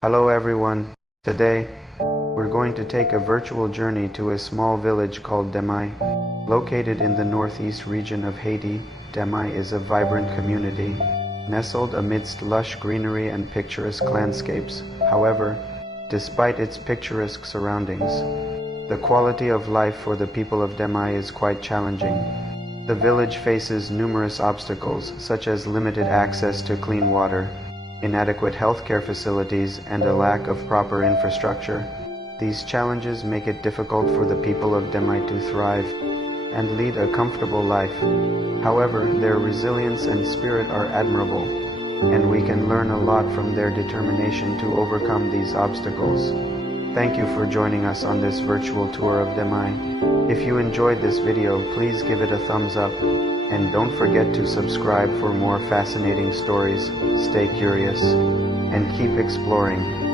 Hello everyone. Today, we're going to take a virtual journey to a small village called Demye. Located in the northeast region of Haiti, Demye is a vibrant community, nestled amidst lush greenery and picturesque landscapes. However, despite its picturesque surroundings, the quality of life for the people of Demye is quite challenging. The village faces numerous obstacles, such as limited access to clean water, inadequate healthcare facilities, and a lack of proper infrastructure. These challenges make it difficult for the people of Demye to thrive and lead a comfortable life. However, their resilience and spirit are admirable, and we can learn a lot from their determination to overcome these obstacles. Thank you for joining us on this virtual tour of Demye. If you enjoyed this video, please give it a thumbs up. And don't forget to subscribe for more fascinating stories. Stay curious and keep exploring.